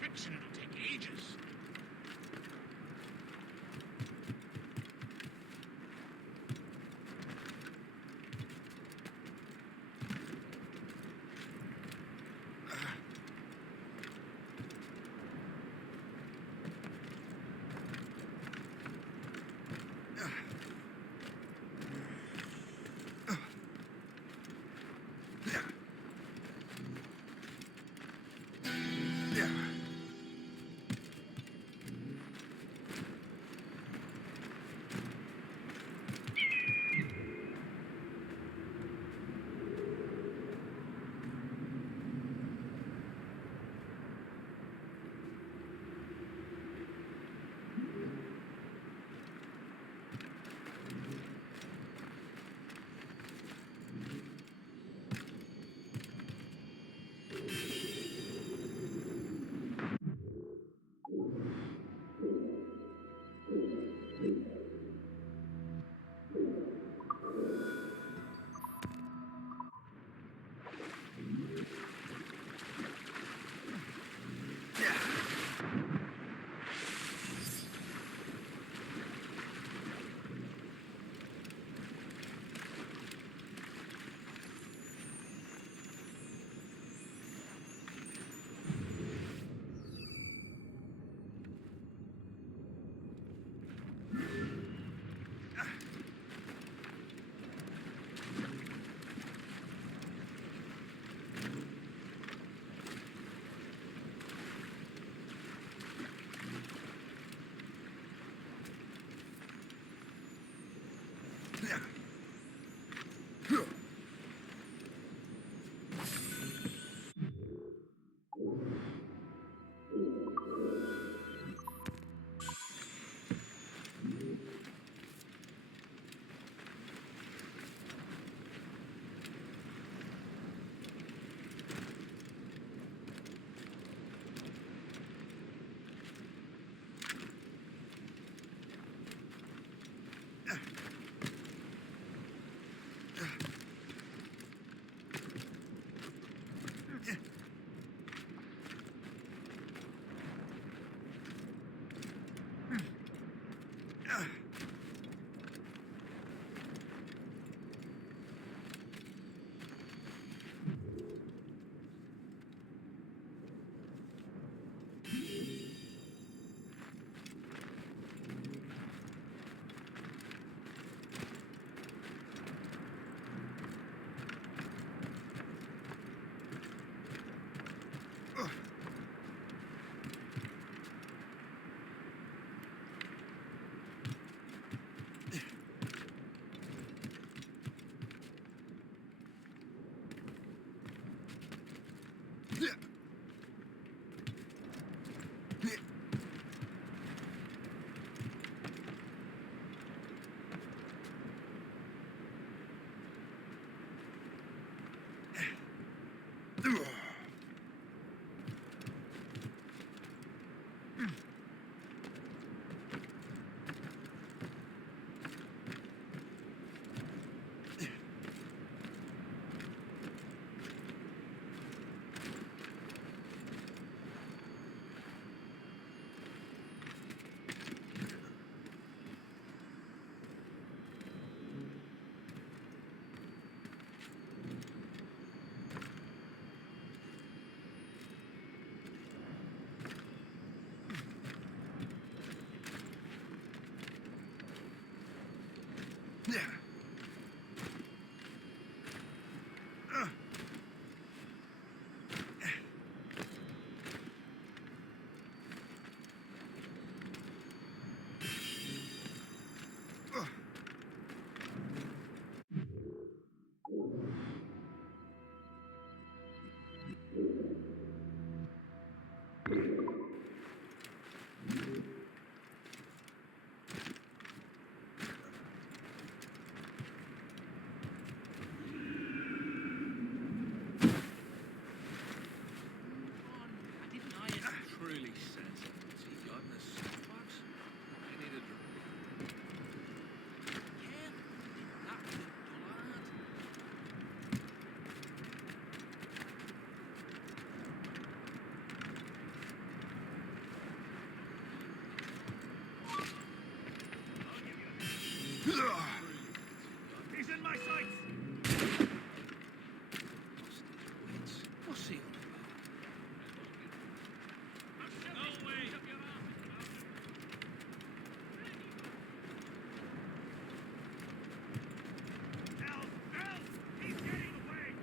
Fixing it'll take ages. Truly sensible. See, you on the soapbox? I need a drink. Yeah, not the blood. He's in my sights! What's he on No way! He's getting away!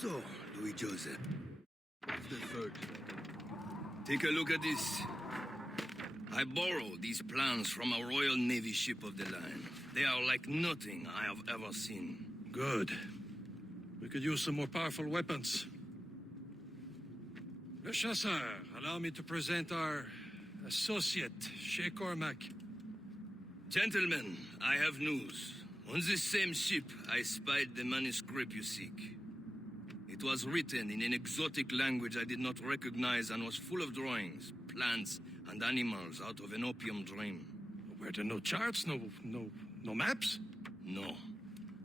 So, Louis Joseph. The third. Take a look at this. I borrowed these plans from a Royal Navy ship of the line. They are like nothing I have ever seen. Good. We could use some more powerful weapons. Le Chasseur, allow me to present our associate, Shay Cormac. Gentlemen, I have news. On this same ship, I spied the manuscript you seek. It was written in an exotic language I did not recognize and was full of drawings, plants, and animals out of an opium dream. Were there no charts, no maps? No.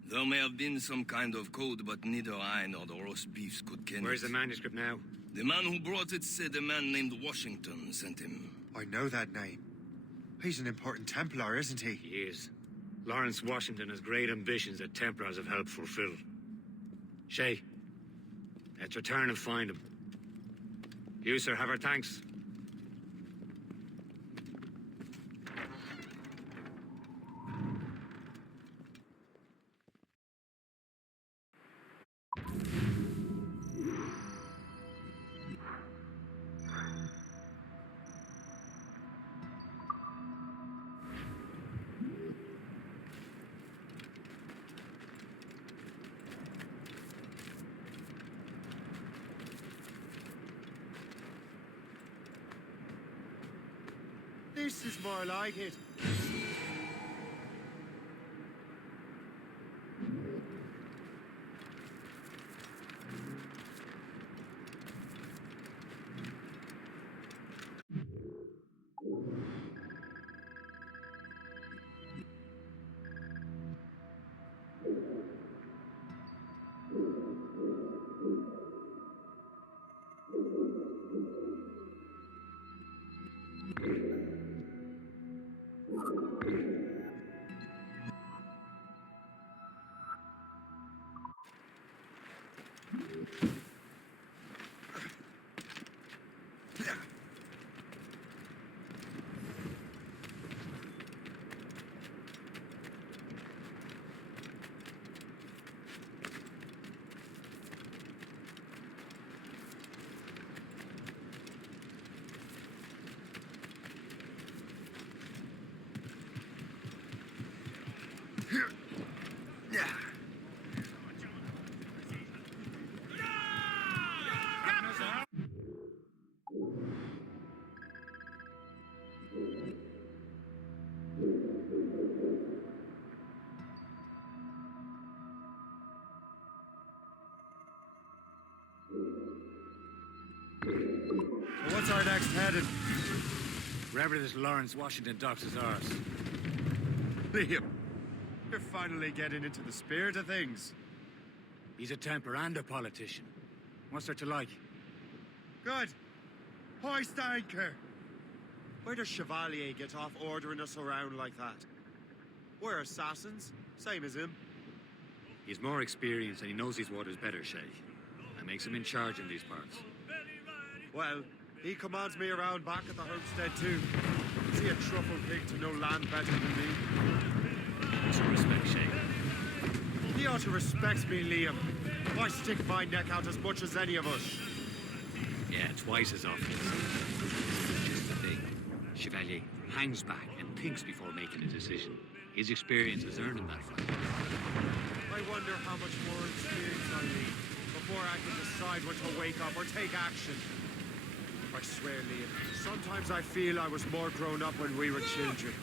There may have been some kind of code, but neither I nor the roast beefs could ken Where's it. the manuscript now? The man who brought it said a man named Washington sent him. I know that name. He's an important Templar, isn't he? He is. Lawrence Washington has great ambitions that Templars have helped fulfill. Shay, let's return and find him. You, sir, have our thanks. This is more like it. So what's our next heading? Wherever this Lawrence Washington docks is ours. Liam, you're finally getting into the spirit of things. He's a Templar and a politician. What's there to like? Good. Hoist anchor. Where does Chevalier get off ordering us around like that? We're assassins, same as him. He's more experienced and he knows these waters better, Shay. That makes him in charge in these parts. Well, He commands me around back at the homestead too. Is he a truffle pig to know land better than me? Some respect, Shay. He ought to respect me, Liam. I stick my neck out as much as any of us. Yeah, twice as often. Just the thing. Chevalier hangs back and thinks before making a decision. His experience has earned him that right. I wonder how much more experience I need before I can decide when to wake up or take action. I swear, Liam, sometimes I feel I was more grown up when we were children.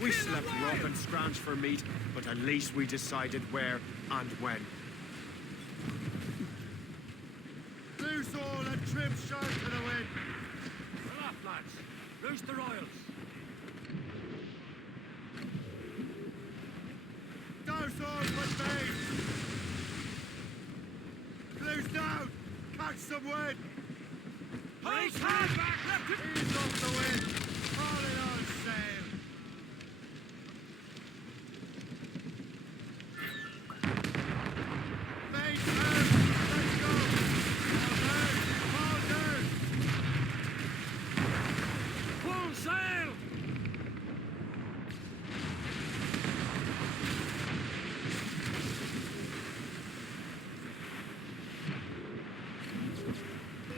We slept rough and scrounged for meat, but at least we decided where and when. Loose all and trim sharp to the wind. Well up, lads. Loose the royals. Douse all with me! Loose down! Catch some wind! Hold hand back! Ease off the wind! All in all sail! Main turn! Let's go! All down! Full sail!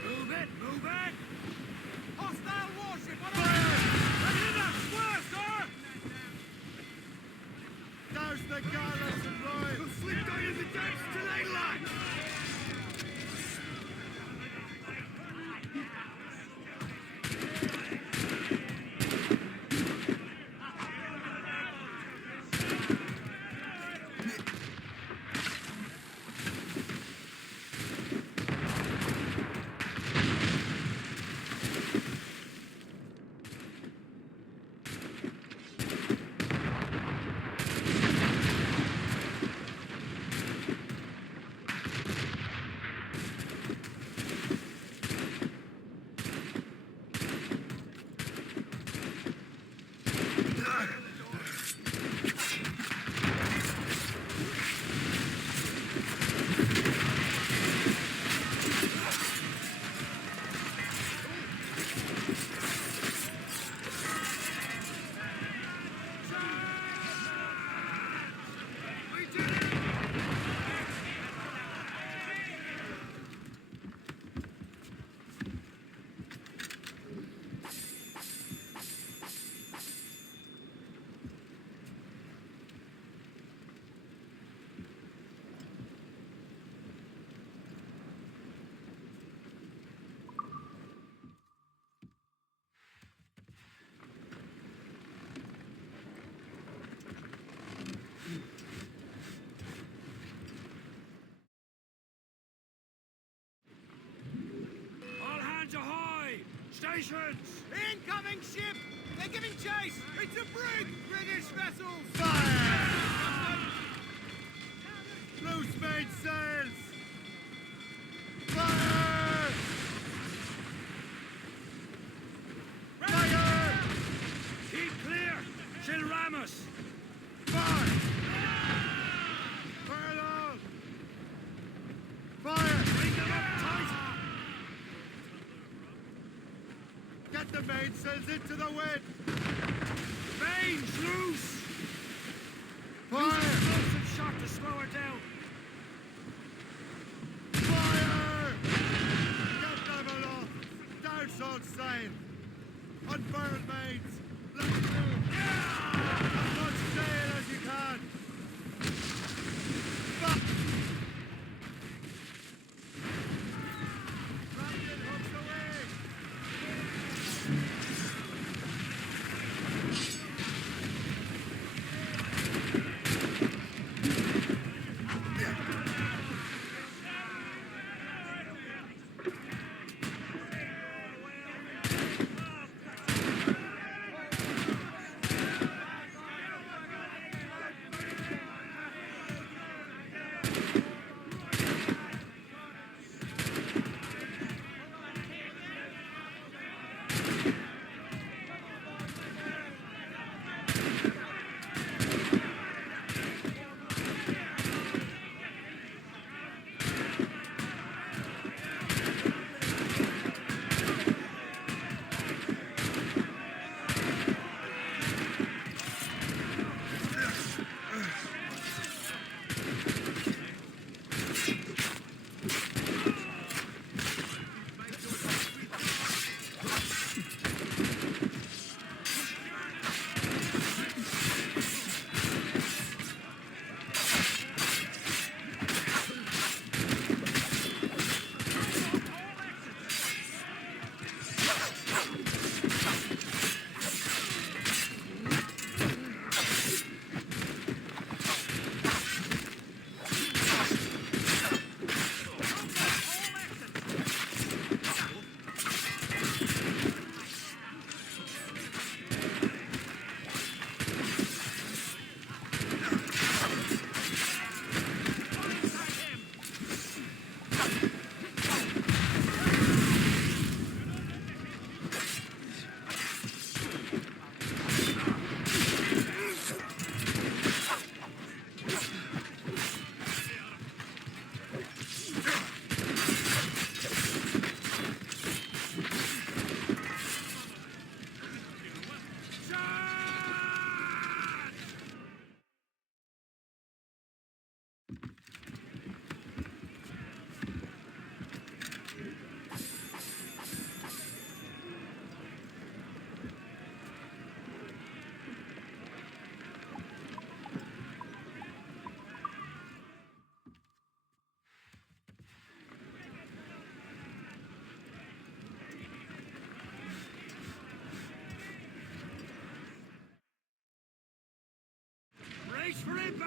Move it! Move it! Hostile warship on our square, sir! Douse the gallows and royals! You'll slip down in the depths today, lads! All hands ahoy! Stations! Incoming ship! They're giving chase! It's a brig! British vessels! Loose mainsails! Fire! Fire! Keep clear! She'll ram us! Fire! Fire all! Fire! Bring them up tight! Get the mainsails into the wind! Mains loose! Fire! Use explosive shot to slow her down! Fire! Get them aloft! Douse all sail! Unfurl mains! Let's move! As much sail as you can! Fuck! Brandon, hooks away!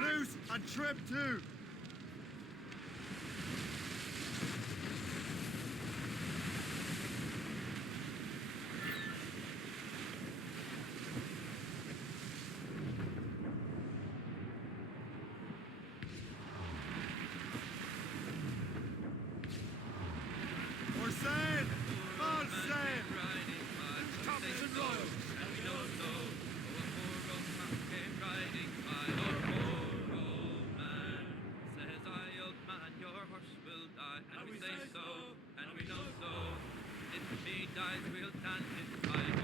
Loose and trip too. We're safe! All safe! Thompson Road! Says I, old man, your horse will die, and we say so, and we know so. If he dies, we'll stand his side.